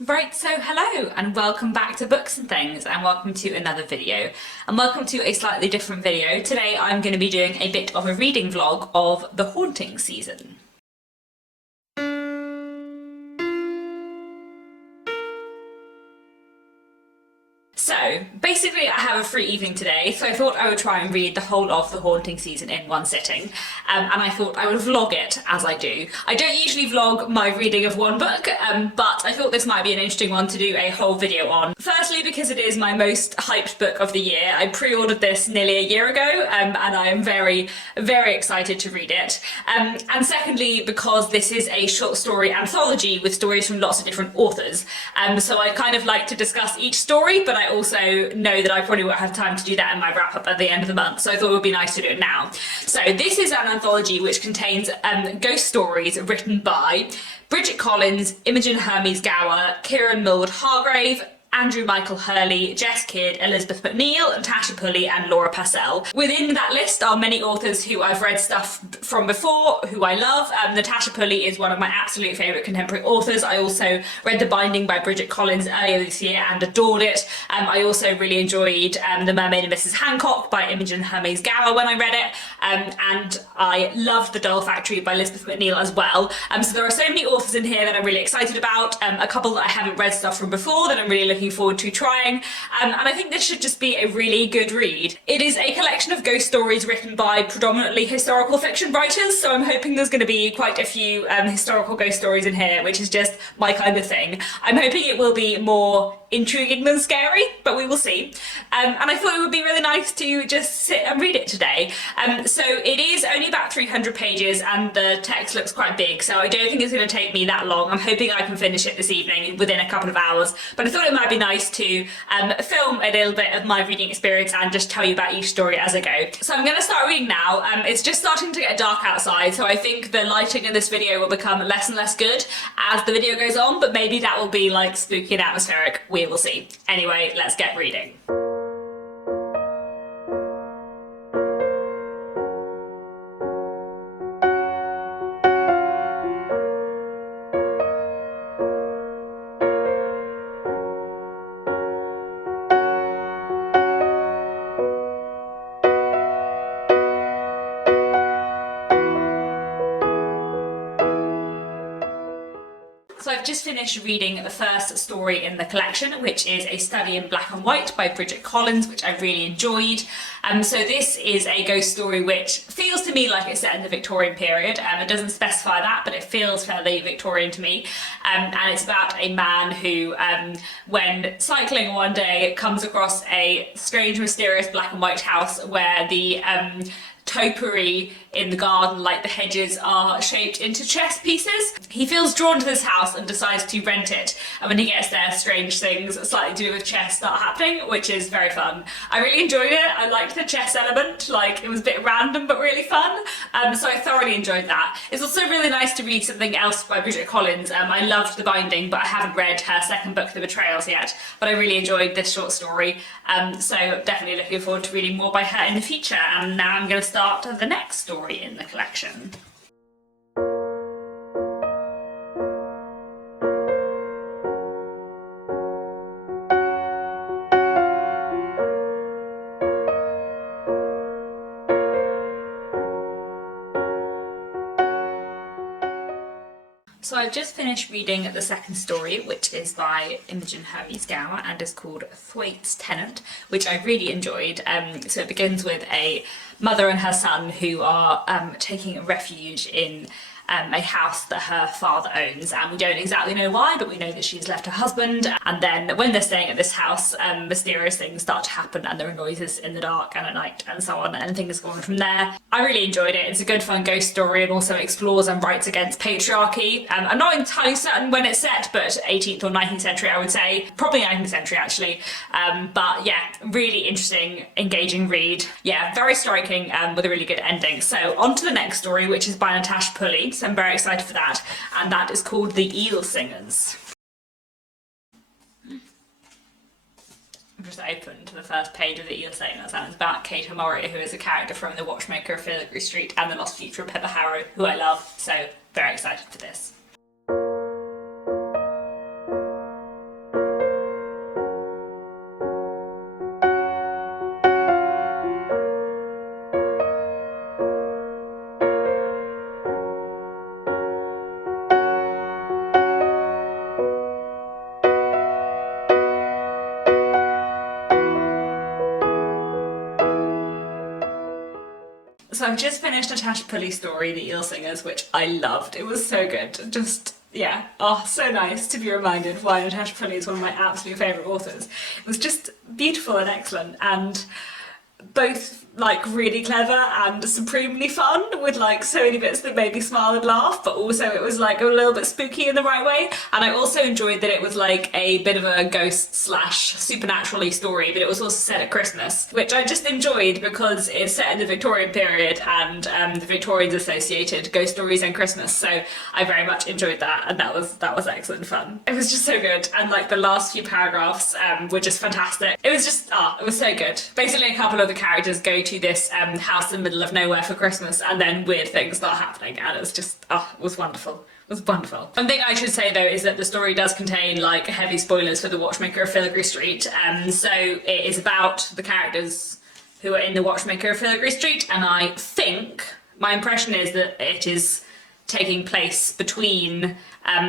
Right, so hello and welcome back to Books and Things, and welcome to another video, and welcome to a slightly different video. Today I'm going to be doing a bit of a reading vlog of the haunting season. So basically I have a free evening today, so I thought I would try and read the whole of the haunting season in one sitting, and I thought I would vlog it as I do. I don't usually vlog my reading of one book, but I thought this might be an interesting one to do a whole video on. Firstly, because it is my most hyped book of the year. I pre-ordered this nearly a year ago, and I am very, very excited to read it. And secondly, because this is a short story anthology with stories from lots of different authors. So I kind of like to discuss each story, but I also know that I probably won't have time to do that in my wrap up at the end of the month, so I thought it would be nice to do it now. So this is an anthology which contains ghost stories written by Bridget Collins, Imogen Hermes Gower, Kieran Millward Hargrave, Andrew Michael Hurley, Jess Kidd, Elizabeth McNeil, Natasha Pulley and Laura Purcell. Within that list are many authors who I've read stuff from before, who I love. Natasha Pulley is one of my absolute favourite contemporary authors. I also read The Binding by Bridget Collins earlier this year and adored it. I also really enjoyed The Mermaid and Mrs. Hancock by Imogen Hermes Gower when I read it, and I loved The Doll Factory by Elizabeth McNeil as well. So there are so many authors in here that I'm really excited about, a couple that I haven't read stuff from before that I'm really looking forward to trying, and I think this should just be a really good read. It is a collection of ghost stories written by predominantly historical fiction writers, so I'm hoping there's going to be quite a few historical ghost stories in here, which is just my kind of thing. I'm hoping it will be more intriguing than scary, but we will see. And I thought it would be really nice to just sit and read it today. So it is only about 300 pages and the text looks quite big, so I don't think it's going to take me that long. I'm hoping I can finish it this evening within a couple of hours, but I thought it might be nice to film a little bit of my reading experience and just tell you about each story as I go. So I'm going to start reading now. It's just starting to get dark outside, so I think the lighting in this video will become less and less good as the video goes on, but maybe that will be like spooky and atmospheric. We will see. Anyway, let's get reading. So I've just finished reading the first story in the collection, which is A Study in Black and White by Bridget Collins, which I really enjoyed. So this is a ghost story which feels to me like it's set in the Victorian period. It doesn't specify that, but it feels fairly Victorian to me. And it's about a man who, when cycling one day, comes across a strange, mysterious black and white house where the topiary in the garden, like the hedges, are shaped into chess pieces. He feels drawn to this house and decides to rent it, and when he gets there, strange things slightly to do with chess start happening, which is very fun. I really enjoyed it. I liked the chess element, like it was a bit random but really fun, so I thoroughly enjoyed that. It's also really nice to read something else by Bridget Collins. I loved The Binding, but I haven't read her second book, The Betrayals, yet, but I really enjoyed this short story, so definitely looking forward to reading more by her in the future. And now I'm going to start the next story in the collection. So I've just finished reading the second story, which is by Imogen Hermes Gower and is called thwaites, Tenant, which I really enjoyed. So it begins with a mother and her son who are taking refuge in a house that her father owns, and we don't exactly know why, but we know that she's left her husband, and then when they're staying at this house, mysterious things start to happen and there are noises in the dark and at night and so on, and things go on from there. I really enjoyed it. It's a good fun ghost story and also explores and writes against patriarchy. I'm not entirely certain when it's set, but 18th or 19th century I would say, probably 19th century actually, but yeah, really interesting, engaging read. Yeah, very striking, with a really good ending. So on to the next story, which is by Natasha Pulley. So I'm very excited for that, and that is called The Eel Singers. I've just opened the first page of The Eel Singers, and it's about Kate Hamori, who is a character from The Watchmaker of Filigree Street and The Lost Future of Pepper Harrow, who I love, so very excited for this. So I've just finished Natasha Pulley's story, The Eel Singers, which I loved. It was so good. Just, yeah, oh, so nice to be reminded why Natasha Pulley is one of my absolute favourite authors. It was just beautiful and excellent, and both like really clever and supremely fun, with like so many bits that made me smile and laugh, but also it was like a little bit spooky in the right way. And I also enjoyed that it was like a bit of a ghost slash supernaturally story, but it was also set at Christmas, which I just enjoyed because it's set in the Victorian period, and the Victorians associated ghost stories and Christmas, so I very much enjoyed that, and that was excellent fun. It was just so good, and like the last few paragraphs were just fantastic. It was just it was so good. Basically a couple of the characters go to this house in the middle of nowhere for Christmas, and then weird things start happening, and it was just, it was wonderful. It was wonderful. One thing I should say though is that the story does contain like heavy spoilers for The Watchmaker of Filigree Street, so it is about the characters who are in The Watchmaker of Filigree Street, and I think, my impression is that it is taking place between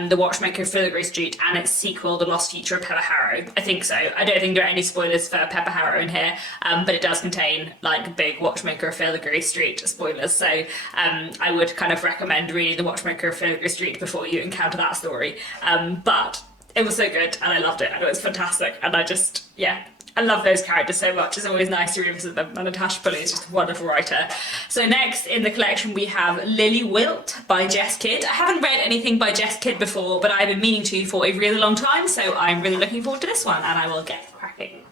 The Watchmaker of Filigree Street and its sequel, The Lost Future of Pepper Harrow. I think so. I don't think there are any spoilers for Pepper Harrow in here, but it does contain like big Watchmaker of Filigree Street spoilers, so I would kind of recommend reading The Watchmaker of Filigree Street before you encounter that story. But it was so good, and I loved it, and it was fantastic, and I just, yeah, I love those characters so much. It's always nice to revisit them, and Natasha Pulley is just a wonderful writer. So next in the collection we have Lily Wilt by Jess Kidd. I haven't read anything by Jess Kidd before, but I've been meaning to for a really long time, so I'm really looking forward to this one, and I will get cracking.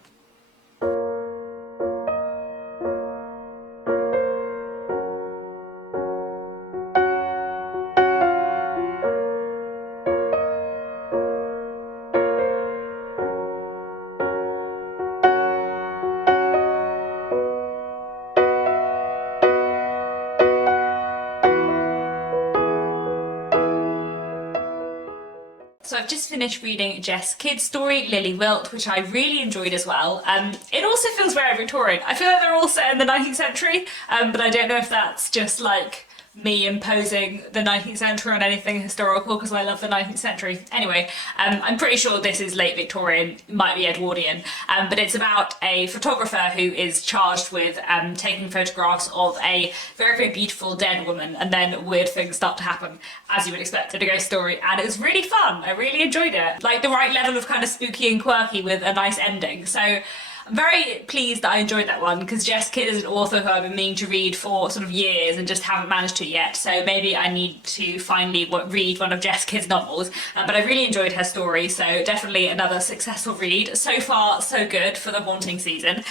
So I've just finished reading Jess Kidd's story, Lily Wilt, which I really enjoyed as well. It also feels very Victorian. I feel like they're all set in the 19th century, but I don't know if that's just like me imposing the 19th century on anything historical because I love the 19th century. Anyway, I'm pretty sure this is late Victorian, might be Edwardian, but it's about a photographer who is charged with taking photographs of a very, very beautiful dead woman, and then weird things start to happen, as you would expect in a ghost story, and it was really fun. I really enjoyed it. Like the right level of kind of spooky and quirky with a nice ending. So I'm very pleased that I enjoyed that one, because Jess Kidd is an author who I've been meaning to read for sort of years and just haven't managed to yet, so maybe I need to finally read one of Jess Kidd's novels, but I really enjoyed her story, so definitely another successful read. So far so good for the haunting season.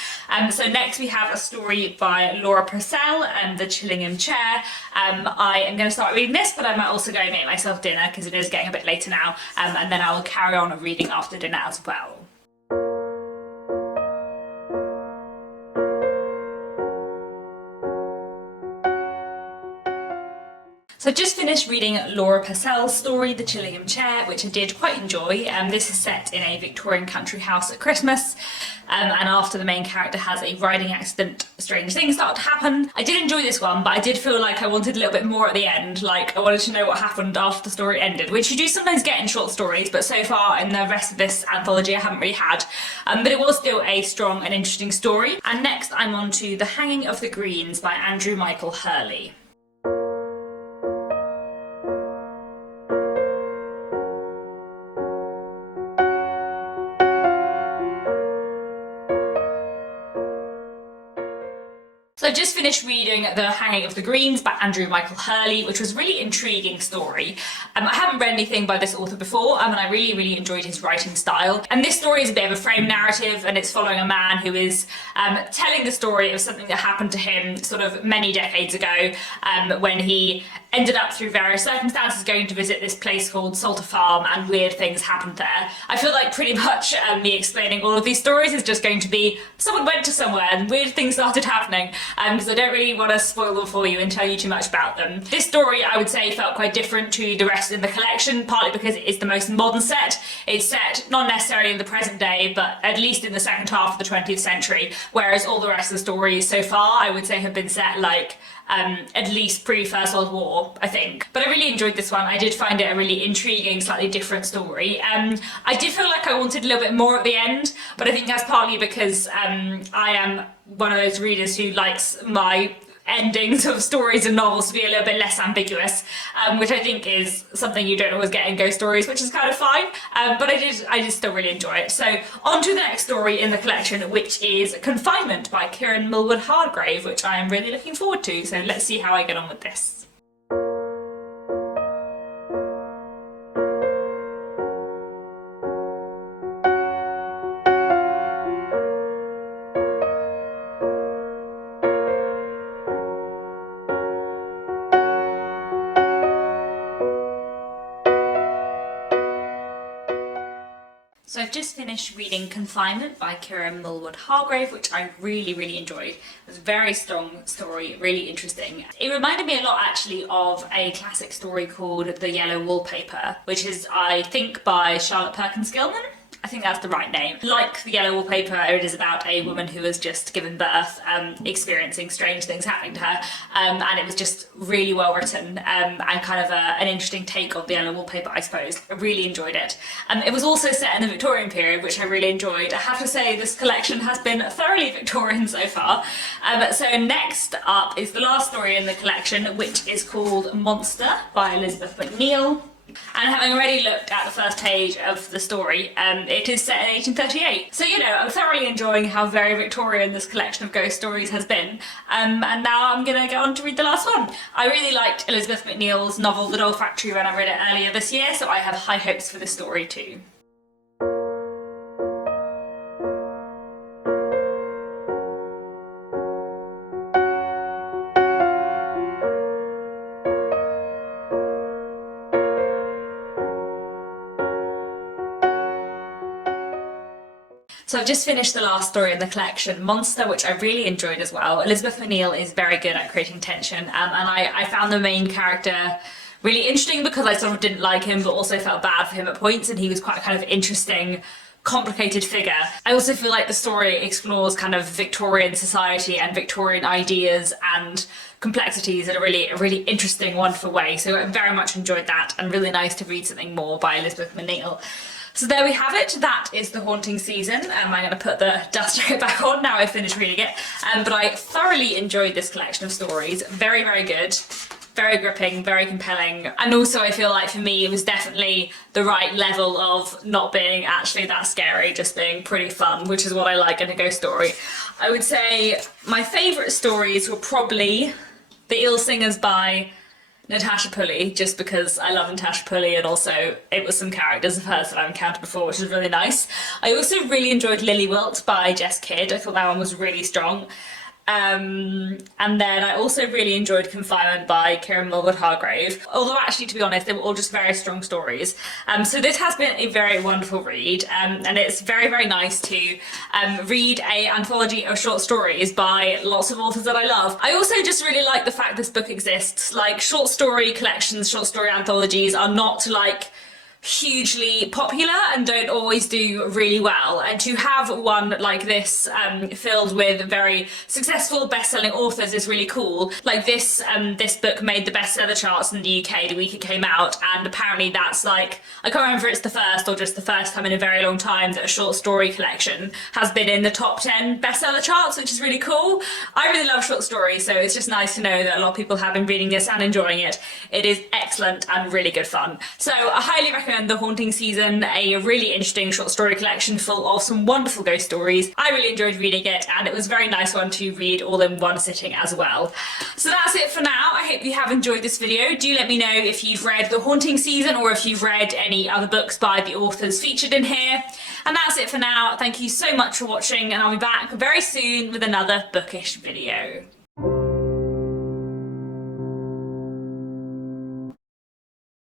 So next we have a story by Laura Purcell and The Chillingham Chair. I am going to start reading this, but I might also go and make myself dinner because it is getting a bit later now, and then I will carry on reading after dinner as well. So I just finished reading Laura Purcell's story, The Chillingham Chair, which I did quite enjoy. This is set in a Victorian country house at Christmas, and after the main character has a riding accident, strange things start to happen. I did enjoy this one, but I did feel like I wanted a little bit more at the end, like I wanted to know what happened after the story ended, which you do sometimes get in short stories, but so far in the rest of this anthology I haven't really had. But it was still a strong and interesting story. And next I'm on to The Hanging of the Greens by Andrew Michael Hurley. So I just finished reading The Hanging of the Greens by Andrew Michael Hurley, which was a really intriguing story. I haven't read anything by this author before, and I really, really enjoyed his writing style. And this story is a bit of a frame narrative, and it's following a man who is telling the story of something that happened to him sort of many decades ago, when he ended up through various circumstances going to visit this place called Salter Farm, and weird things happened there. I feel like pretty much me explaining all of these stories is just going to be someone went to somewhere and weird things started happening, because I don't really want to spoil them for you and tell you too much about them. This story, I would say, felt quite different to the rest in the collection, partly because it is the most modern set. It's set not necessarily in the present day, but at least in the second half of the 20th century, whereas all the rest of the stories so far, I would say, have been set like at least pre-First World War, I think. But I really enjoyed this one. I did find it a really intriguing, slightly different story. I did feel like I wanted a little bit more at the end, but I think that's partly because I am one of those readers who likes my endings of stories and novels to be a little bit less ambiguous, which I think is something you don't always get in ghost stories, which is kind of fine, but I did still really enjoy it. So on to the next story in the collection, which is Confinement by Kieran Millwood Hargrave, which I am really looking forward to, so let's see how I get on with this. So I've just finished reading Confinement by Kieran Millwood Hargrave, which I really enjoyed. It was a very strong story, really interesting. It reminded me a lot actually of a classic story called The Yellow Wallpaper, which is, I think, by Charlotte Perkins Gilman. I think that's the right name. Like The Yellow Wallpaper, it is about a woman who has just given birth, experiencing strange things happening to her, and it was just really well written, and kind of an interesting take on The Yellow Wallpaper, I suppose. I really enjoyed it. It was also set in the Victorian period, which I really enjoyed. I have to say this collection has been thoroughly Victorian so far. So next up is the last story in the collection, which is called Monster by Elizabeth McNeill. And having already looked at the first page of the story, it is set in 1838. So, you know, I'm thoroughly enjoying how very Victorian this collection of ghost stories has been. And now I'm going to go on to read the last one. I really liked Elizabeth McNeill's novel The Doll Factory when I read it earlier this year, so I have high hopes for this story too. So I've just finished the last story in the collection, Monster, which I really enjoyed as well. Elizabeth McNeill is very good at creating tension, and I found the main character really interesting because I sort of didn't like him, but also felt bad for him at points, and he was quite a kind of interesting, complicated figure. I also feel like the story explores kind of Victorian society and Victorian ideas and complexities in a really interesting, wonderful way. So I very much enjoyed that, and really nice to read something more by Elizabeth McNeill. So there we have it. That is the Haunting season. I'm going to put the dust jacket back on now I've finished reading it. But I thoroughly enjoyed this collection of stories. Very good. Very gripping, very compelling. And also I feel like for me it was definitely the right level of not being actually that scary, just being pretty fun, which is what I like in a ghost story. I would say my favourite stories were probably The Eel Singers by Natasha Pulley, just because I love Natasha Pulley, and also it was some characters of hers that I've encountered before, which was really nice. I also really enjoyed Lily Wilt by Jess Kidd. I thought that one was really strong. And then I also really enjoyed Confinement by Kieran Millwood Hargrave, although actually, to be honest, they were all just very strong stories. So this has been a very wonderful read, and it's very nice to read a anthology of short stories by lots of authors that I love. I also just really like the fact this book exists. Like, short story collections, short story anthologies are not like hugely popular and don't always do really well, and to have one like this filled with very successful best-selling authors is really cool. Like this book made the bestseller charts in the UK the week it came out, and apparently that's like, I can't remember if it's the first or just the first time in a very long time that a short story collection has been in the top 10 bestseller charts, which is really cool. I really love short stories, so it's just nice to know that a lot of people have been reading this and enjoying it. It is excellent and really good fun. So I highly recommend The Haunting Season, a really interesting short story collection full of some wonderful ghost stories. I really enjoyed reading it, and it was a very nice one to read all in one sitting as well. So that's it for now. I hope you have enjoyed this video. Do let me know if you've read The Haunting Season or if you've read any other books by the authors featured in here. And that's it for now. Thank you so much for watching, and I'll be back very soon with another bookish video.